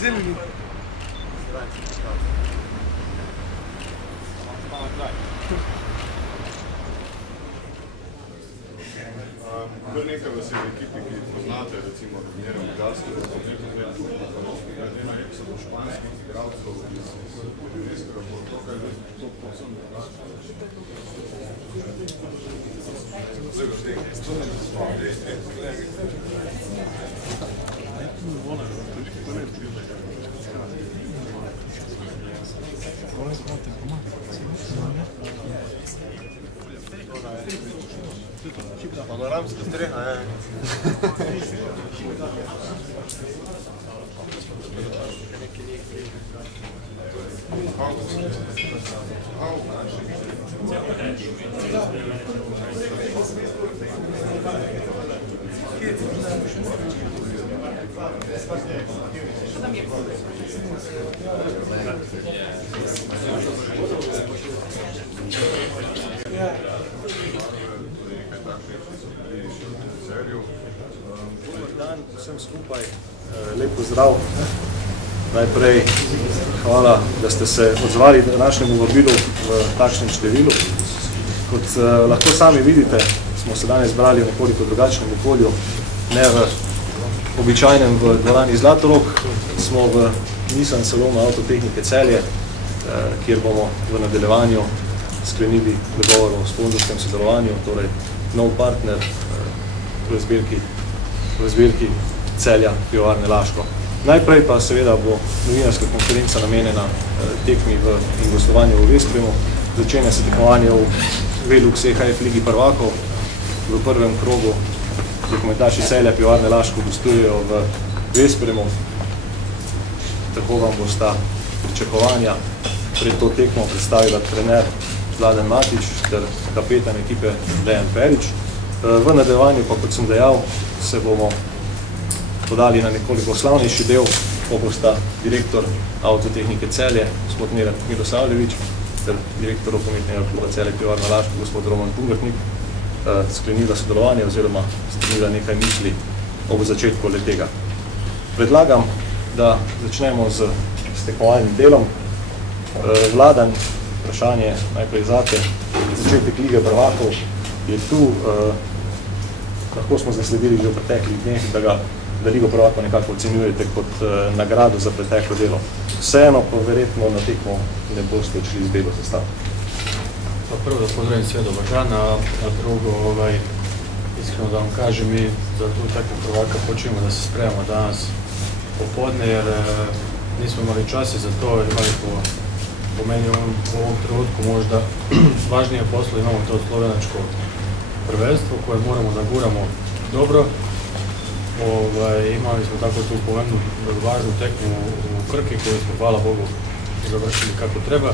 Zeleni. Kar nekaj vas je v ekipi, ki poznate, recimo Miro Migalski, da so nekaj zvedli, glede na so do španskih igralcev iz Ljubljskega polotoka, je to povsem drugače. Panoramska streha, je. Dobar dan vsem skupaj, lep pozdrav. Najprej hvala, da ste se odzvali današnjemu vabilu v takšnem številu. Kot lahko sami vidite, smo se danes zbrali v nekoliko drugačnem okolju, ne v običajnem v dvorani Zlatorog, smo v Nissan salonu Avtotehnike Celje, kjer bomo v nadaljevanju sklenili dogovor o sponzorskem sodelovanju, torej nov partner v zbirki Celja Pivovarne Laško. Najprej pa seveda bo novinarska konferenca namenjena tekmi in gostovanju v Vespremu. Začenja se tekmovanje v Velux EHF Ligi prvakov. V prvem krogu dokumentaši Celja Pivovarne Laško gostujejo v Vespremu. Tako vam bosta pričakovanja pred to tekmo predstavila trener Vladen Matič ter kapetan ekipe Dejan Perič. V nadaljevanju pa, kot sem dejal, se bomo podali na nekoliko slavnejši del, ko bosta direktor Avtotehnike Celje, gospod Milosavljević, ter direktor rokometnega kluba Celje Pivovarna Laško, gospod Roman Pungartnik, sklenila sodelovanje oziroma sklenila nekaj misli ob začetku le-tega. Predlagam, da začnemo z tekmovalnim delom. Vladan, vprašanje najprej zate, začetek Lige prvakov je tu. Lahko smo zasledili že v preteklih dneh, da Ligo prvakov nekako ocenjujete kot nagrado za preteklo delo. Vseeno pa verjetno na tekmo ne boste odšli z belo sestavo. Prvo da pozdravim sve dobar dan, a drugo, iskreno da vam kažem, mi za tu takvu prvaka počinimo da se spremamo danas popodne, jer nismo imali časi za to, imali po meni u ovom trenutku možda važnije poslo, imamo to slovenačko prvenstvo koje moramo da guramo dobro. Imali smo tako tu po jednu važnu tekmu u Krki koju smo, hvala Bogu, završili kako treba.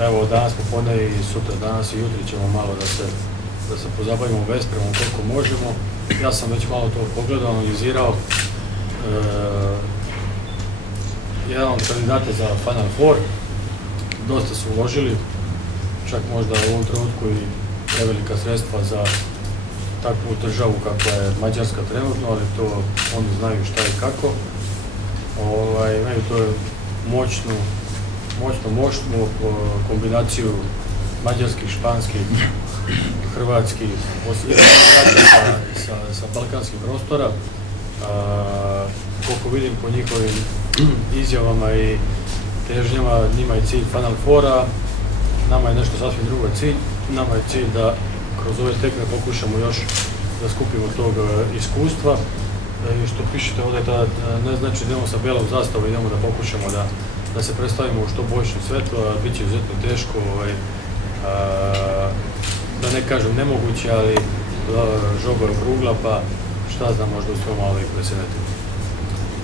Evo, danas popodne i sutra, danas i jutri ćemo malo da se pozabavimo Vespremom koliko možemo. Ja sam već malo to pogledao, analizirao. Jedan od kandidata za Final Four, dosta su uložili, čak možda u ovom trenutku i prevelika sredstva za takvu državu kakva je Mađarska trenutno, ali to oni znaju šta i kako. Imaju to moćnu kombinaciju mađarskih, španskih, hrvatskih, sa balkanskih prostora. Koliko vidim po njihovim izjavama i težnjama, njima je cilj Final Foura, nama je nešto sasvim drugo cilj. Nama je cilj da kroz ove tekme pokušamo još da skupimo tog iskustva. I što pišete ovdje, ne znači da idemo sa belom zastavom, idemo da pokušamo da se predstavimo u što boljšem svetu, a bit će izuzetno teško, da ne kažem nemoguće, ali žoga je okrugla, pa šta znam, možda uspemo malo i presenetiti.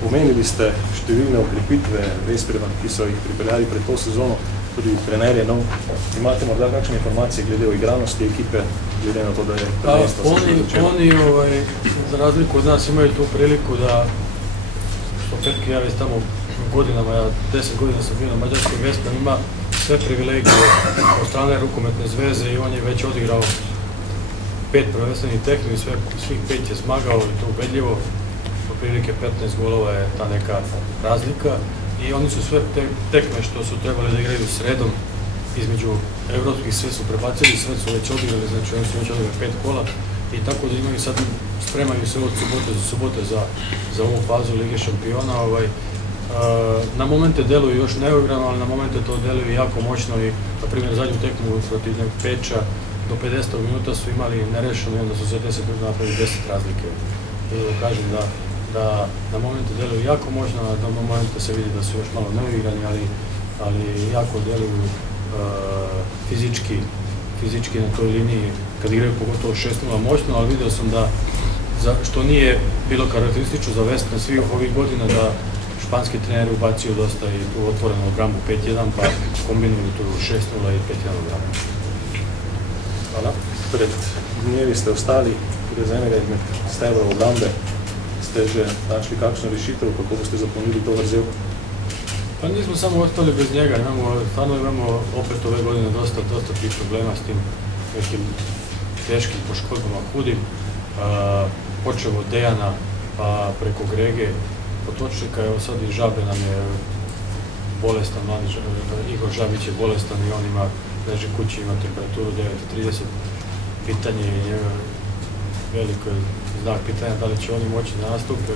Omenili ste številne okrepitve Vesprema, ki so jih pripeljali pred to sezono, tudi trener je nov. Imate morda kakšne informacije glede o igranosti ekipe, glede na to, da je prvenstvo se že začelo? Oni, za razliku od nas, imaju tu priliku da, što Petki, ja već tamo godinama, ja 10 godina sam bio na mađarskom Vesprem, ima sve privilegije od strane rukometne zveze i on je već odigrao 5 prvenstvenih tekmi, svih 5 je smagao i to ubedljivo. otprilike 15 golova je ta neka razlika i oni su sve tekme što su trebali da igraju sredom između evropskih, sve su prebacili, sve su već odigrali, znači oni su već odigrali 5 kola i tako da imaju sad, spremaju se od subote za ovu fazu Lige šampiona. Na momente deluju još neuigrano, ali na momente to deluju jako moćno i, na primjer, zadnju tekmu protiv Peča do 50. minuta su imali nerešeno i onda su za 10 minuta napravili 10 razlike. Kažem da na momente deluju jako moćno, a na momente se vidi da su još malo neuigrani, ali jako deluju fizički na toj liniji, kad igraju pogotovo 6-0 moćno, ali vidio sam da, što nije bilo karakteristično za Western svih ovih godina, da španski treneri ubacio dosta i tu otvorenu odbrambu 5-1, pa kombinuju tu 6-0 i 5-1 odbrambu. Hvala. Pred dnevi ste ostali brez enega izmed stebrov obrambe. Ste že našli kakšno rešitev, kako boste zapolnili to vrzel? Pa nismo samo ostali bez njega, stvarno imamo opet ove godine dosta tih problema s tim nekim teškim poškodbama, hudim. Počeo od Dejana, pa preko Grege, Potočnika, evo sad i Žabe nam je bolestan, Igor Žabić je bolestan i on ima, leži kući, ima temperaturu 9:30. Pitanje je veliko znak pitanja da li će oni moći da nastupe.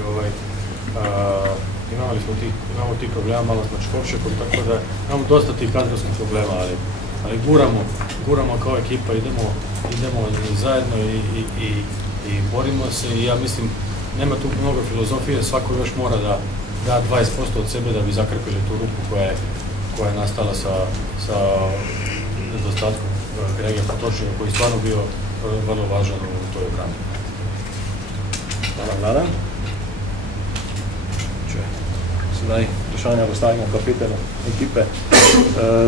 Imamo tih problema malo s Mačkovšekom, tako da imamo dosta tih kadrovskih problema, ali guramo kao ekipa, idemo zajedno i borimo se i ja mislim, nema tu mnogo filozofije, svako još mora da da 20% od sebe da bi zakrpili tu rupu koja je nastala sa nedostatkom Grege Potočnika, koji je stvarno bio vrlo važan u toj obrani. Hvala, Vladan. Sedaj vprašanja postavimo kapetanu ekipe.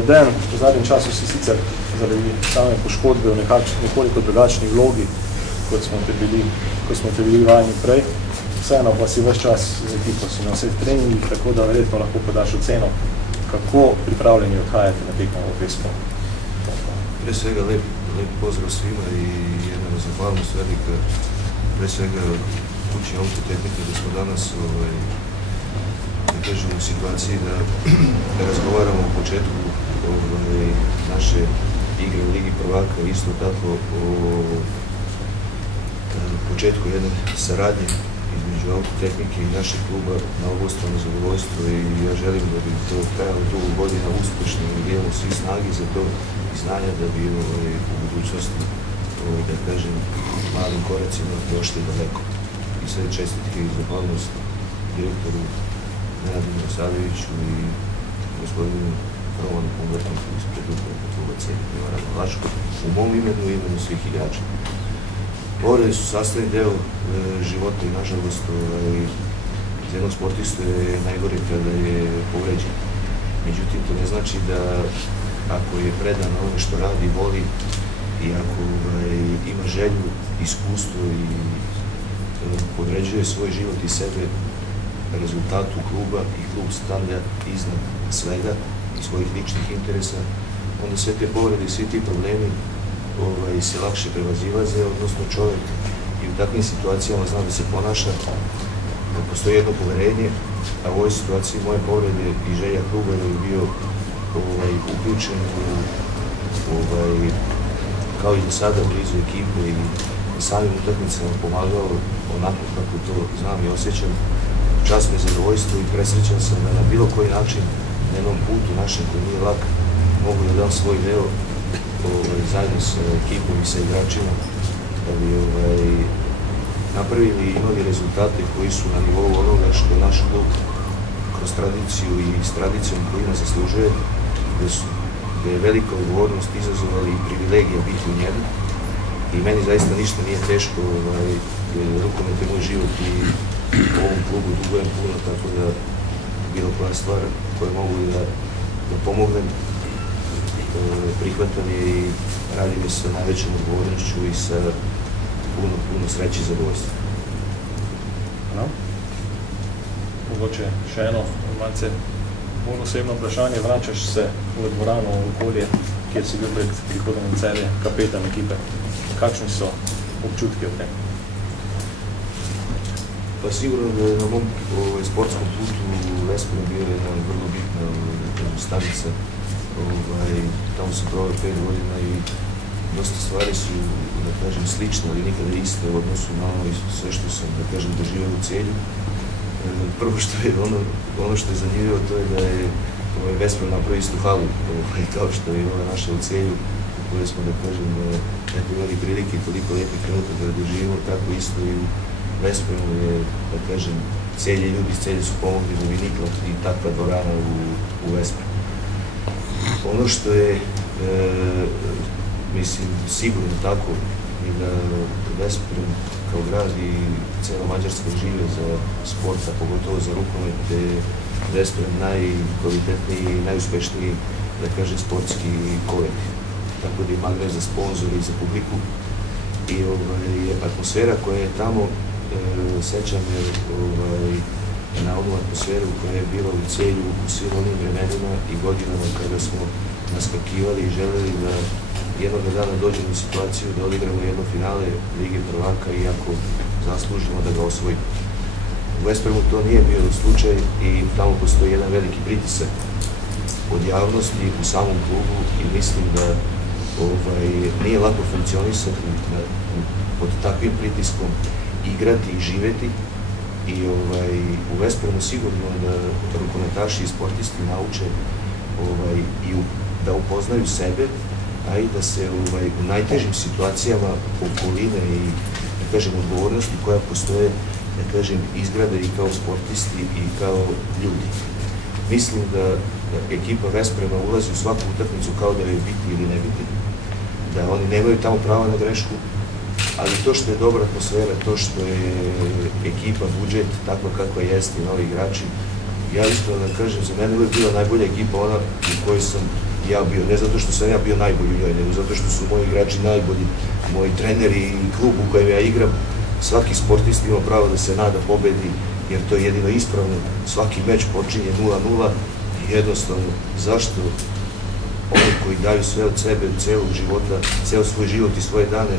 Dejan, v zadnjem času si sicer zaradi same poškodbe v nekoliko drugačni vlogi, kot smo te bili vajeni prej. Vseeno pa si ves čas z ekipo, si na vseh treningih, tako da verjetno lahko podaš oceno, kako pripravljeni odhajate na tekmo v Pesmo. Pre svega lep pozdrav svima i jedna zahvalnost velika, pre svega kući Autotehnike, da smo danas u situaciji da razgovaramo o početku naše igre u Ligi prvaka, isto tako o početku jedne saradnje između Autotehnike i našeg kluba na obostrano zadovoljstvo i ja želim da bi to trajalo dugo godina uspešno i imamo svi snagi za to i znanja da bi u budućnosti, da kažem, malim koracima došli daleko. I sve čestitke i zahvalnost direktoru Nenadu Mirosadoviću i gospodinu Romanu Pomvrtniku ispred upravo kluba Centra Vaško, u mom imenu i imenu svih igrača. Povrede su sastavni deo života i nažalost za jednog sportistu je najgore kada je povređen. Međutim, to ne znači da ako je predan ono što radi, voli i ako ima želju, iskustvo i podređuje svoj život i sebe rezultatu kluba i klub stavlja iznad svega i svojih ličnih interesa, onda sve te povrede i svi ti problemi se lakše prevazilaze, odnosno čovjek i u takvim situacijama zna da se ponaša, da postoji jedno poverenje, a u ovoj situaciji moje povrede i želja kluba da bi bio uključen kao i do sada blizu ekipe i samim utakmicama pomagao onako kako to znam i osjećam. Čast me zadovoljstvo i presrećan sam da na bilo koji način na jednom putu našem koji nije lak mogu da dam svoj deo zajedno sa ekipom i sa igračima da bi napravili i imali rezultate koji su na nivou onoga što naš klub kroz tradiciju i s tradicijom koju nas zaslužuje, da je velika odgovornost izazovala i privilegija biti u njemu i meni zaista ništa nije teško, rukomet je moj život i u ovom klubu dugujem puno, tako da bilo koja stvar koju mogu da pomognem prihvatam je i radim je sa najvećom odgovornošću i sa puno sreće i zadovoljstva. Hvala. Mogoče še eno malce bolj osebno vprašanje. Vračaš se v dvorano, v okolje, kjer si bil pred prihodom v Celje, kapetan ekipe. Kakšni so občutki o tem? Pa sigurno da je na mom sportskom putu u Veszprému bio jedna vrlo bitna stanica. Tamo sam proveo 5 godina i dosta stvari su, da kažem, slične, ali nikada iste u odnosu na ono i sve što sam, da kažem, doživio u Celju. Prvo što je ono što je zanimljivo, to je da je Veszprém napravio istu halu, kao što je ova naša u Celju, u kojoj smo, da kažem, imali prilike i toliko lijepih trenutaka da doživimo, tako isto i u Veszprému je, da kažem, Celje, ljudi iz Celje su pomogli da bi nikla i takva dvorana u Veszprému. Ono što je, mislim, sigurno tako i da Veszprém kao grad i cijela Mađarska žive za sport, a pogotovo za rukomet, gde je Veszprém najkvalitetniji i najuspešniji, da kažem, sportski kolektiv. Tako da ima gre za sponzore i za publiku. I atmosfera koja je tamo, sećam je na onu atmosferu koja je bila u Celju u svim onim vremenima i godinama kada smo naskakivali i želeli da jednog dana dođemo u situaciju da odigramo jedno finale Lige prvaka iako zaslužimo da ga osvojimo. U Veszprému to nije bio slučaj i tamo postoji jedan veliki pritisak od javnosti u samom klubu i mislim da nije lako funkcionisati pod takvim pritiskom, igrati i živeti. I u Veszprému sigurno da rukometaši i sportisti nauče i da upoznaju sebe, a i da se u najtežim situacijama okoline i, da kažem, odgovornosti koja postoje, da kažem, izgrade i kao sportisti i kao ljudi. Mislim da ekipa Veszpréma ulazi u svaku utakmicu kao da je biti ili ne biti, da oni nemaju tamo prava na grešku, ali to što je dobra atmosfera, to što je ekipa, budžet, takva kakva jeste i novi igrači, ja iskreno da kažem, za mene uvijek bila najbolja ekipa ona u kojoj sam ja bio, ne zato što sam ja bio najbolji u njoj, nego zato što su moji igrači najbolji, moji treneri i klub u kojem ja igram, svaki sportist ima pravo da se nada pobedi, jer to je jedino ispravno, svaki meč počinje 0-0 i jednostavno, zašto oni koji daju sve od sebe, celog života, ceo svoj život i svoje dane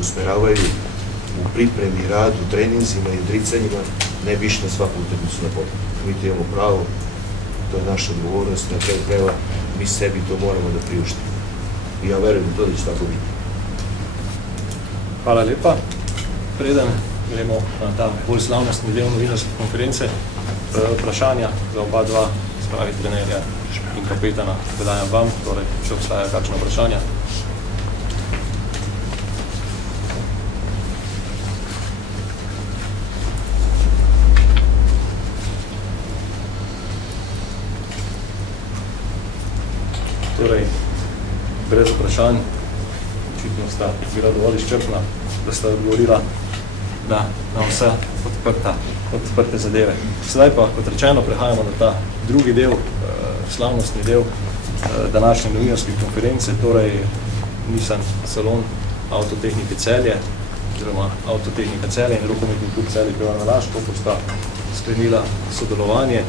usmeravaju u pripremi, radu, treninzima i odricanjima, ne bi išli na svaku utakmicu na pobedu. Mi to imamo pravo, to je naša odgovornost, na kraju krajeva mi sebi to moramo da priuštimo. I ja verujem da to da će tako biti. Hvala lepa. Preden gremo na ta bolj slavnostni del novinarske konference, vprašanja za oba dva, spravi trenerja in kapetana, predajam vam, torej, če obstaja kakšna vprašanja. Torej, brez vprašanj, očitno sta bila dovolj izčrpna, da sta odgovorila na vse odprte zadeve. Sedaj pa, kot rečeno, prehajamo na ta drugi del, slavnostni del današnje novinarske konference, torej Nissan Salon Avtotehnike Celje, oziroma Avtotehnika Celje in Rokometni klub Celje Pivovarna Laško, ko sta sklenila sodelovanje.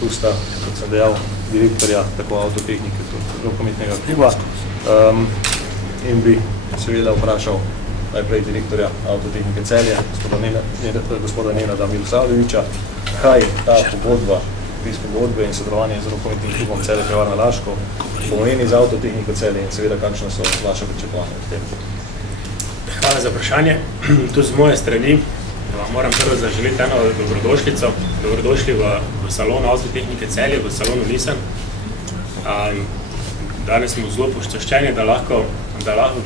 Tu sta, kot sem dejal, direktorja tako avtotehnike kot rokometnega kluba in bi seveda vprašal najprej direktorja Avtotehnike Celje, gospoda Nenada Milosavljevića, kaj ta pogodba, podpis pogodbe in sodelovanje z rokometnim klubom Celje Pivovarna Laško pomeni za Avtotehniko Celje in seveda kakšne so vaše pričakovanja v tem. Hvala za vprašanje. Tu z moje strani vam moram prvo zaželiti eno dobrodošlico. Dobrodošli v salonu Avtotehnike Celje, v salonu Nissan. Danes smo zelo počaščeni, da lahko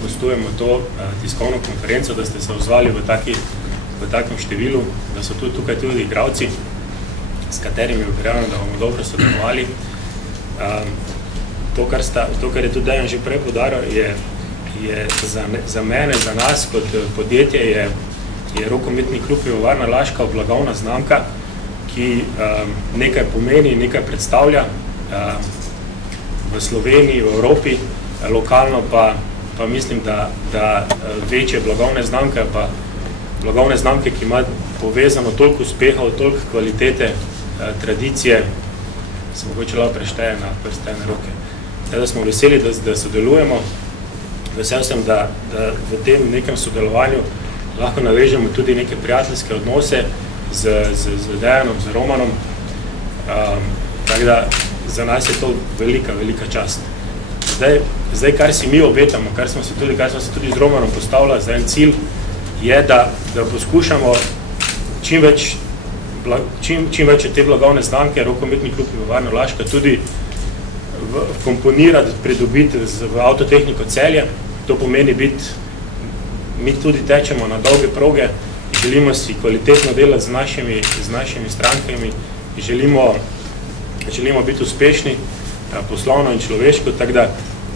gostujemo to tiskovno konferenco, da ste se odzvali v takem številu, da so tukaj tudi igralci, s katerimi verjamem, da bomo dobro sodelovali. To, kar je tudi Dejan že prej poudaril, je za mene, za nas kot podjetje, je Rokometni klub Pivovarna Laško blagovna znamka, ki nekaj pomeni, nekaj predstavlja v Sloveniji, v Evropi, lokalno pa mislim, da večje blagovne znamke, pa blagovne znamke, ki ima povezano toliko uspehov, toliko kvalitete, tradicije, se mogoče lahko prešteje na prstene roke. Teda smo veseli, da sodelujemo. Vesel sem, da v tem nekem sodelovanju lahko navežemo tudi neke prijateljske odnose z Dejanom, z Romanom. Tako da za nas je to velika, velika čast. Zdaj, kar si mi obetamo, kar smo se tudi z Romanom postavili za en cilj, je, da poskušamo čim več te blagovne znamke Rokometni klub Pivovarna Laška tudi komponirati, pridobiti v Avtotehniko Celje. To pomeni mi tudi tečemo na dolge proge, želimo si kvalitetno delati z našimi strankami, želimo biti uspešni poslovno in človeško, tako da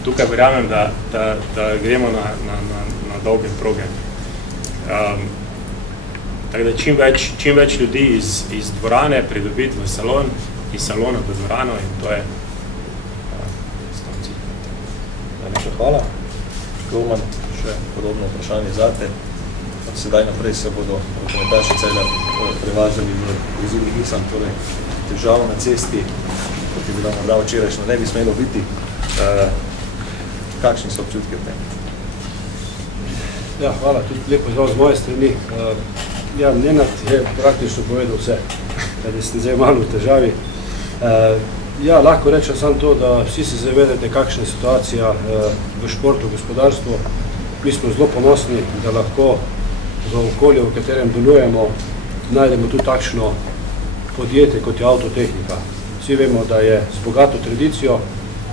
tukaj verjamem, da gremo na dolge proge. Tako da čim več ljudi iz dvorane pridobiti v salon, iz salona v dvorano in to je stavci. Najlepša hvala. Roman, še podobno vprašanje zate. Od sedaj naprej se bodo rokometaši Celja prevažali v vozilih Nissan, torej težav na cesti, kot je bila morda včerajšnjo, ne bi smelo biti. Kakšni so občutki v tem? Ja, hvala, tudi lepo zdrav z moje strani. Ja, Nenad je praktično povedal vse, da ste zdaj malo v težavi. Ja, lahko rečem samo to, da vsi se zavedate, kakšna je situacija v športu, v gospodarstvu. Mi smo zelo ponosni, da lahko v okolju, v katerem delujemo, najdemo tudi takšno podjetje, kot je Avtotehnika. Vsi vemo, da je z bogato tradicijo,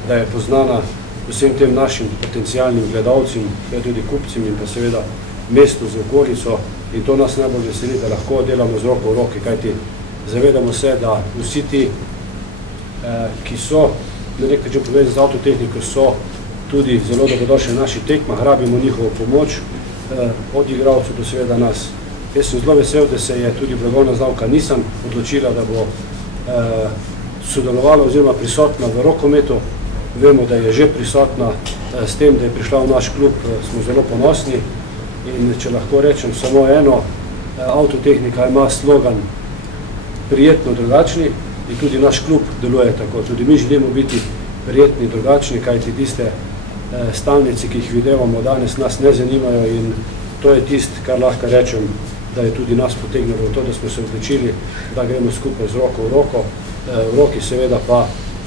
da je poznana vsem tem našim potencialnim gledalcem, tudi kupcem in pa seveda mestu z okolico. In to nas najbolj veseli, da lahko delamo z roko v roki, kajti zavedamo se, da vsi ti, ki so na nek način povezani z Avtotehniko, so tudi zelo dobrodošli na naših tekmah, rabimo njihovo pomoč od igralcev do seveda nas. Jaz sem zelo vesel, da se je tudi blagovna znamka Nissan odločila, da bo sodelovala oziroma prisotna v rokometu. Vemo, da je že prisotna s tem, da je prišla v naš klub, smo zelo ponosni. In če lahko rečem samo eno, Avtotehnika ima slogan prijetno drugačni in tudi naš klub deluje tako. Tudi mi želimo biti prijetni drugačni, kajti tiste stalnice, ki jih videvamo danes, nas ne zanimajo in to je tisto, kar lahko rečem, da je tudi nas potegnilo v to, da smo se odločili, da gremo skupaj z roko v roko. V roki seveda pa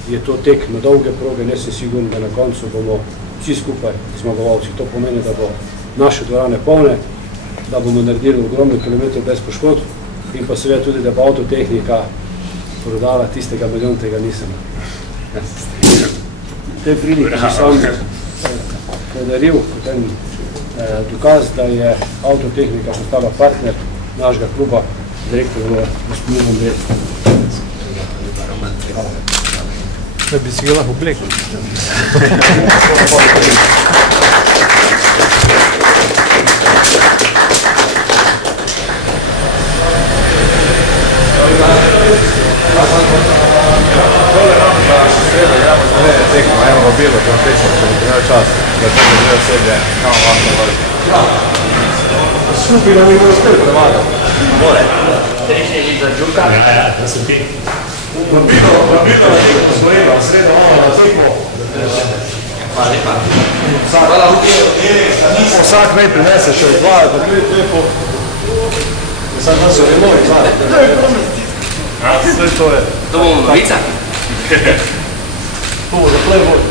je to tek na dolge proge, ne sem siguren, da na koncu bomo vsi skupaj zmagovalci. To pomeni, da bo naše dvorane polne, da bomo naredili ogromno kilometrov brez poškodb in pa seveda tudi, da bo Avtotehnika prodala tistega milijontega Nissana. V tej priliki bi sam podaril kot en dokaz, da je Avtotehnika postala partner našega kluba, direktorja gospodinom Brestu. Da bi si ga lahko oblekli. Ajmo vabilo, to pesmo, če bo imel čas, da to bi želel sebi, kao lahko vrti. Skupaj nam je uspel premagati. More. Trešnjevi za Đuka. Da so ti. Vabilo, Slovenijo, sredo, tekmo. Hvala lepa. Vsak naj prinese še dva, pa tudi lepo. Sam nas so removi, znali. Sve to je. To bomo novica? To bo za play vod.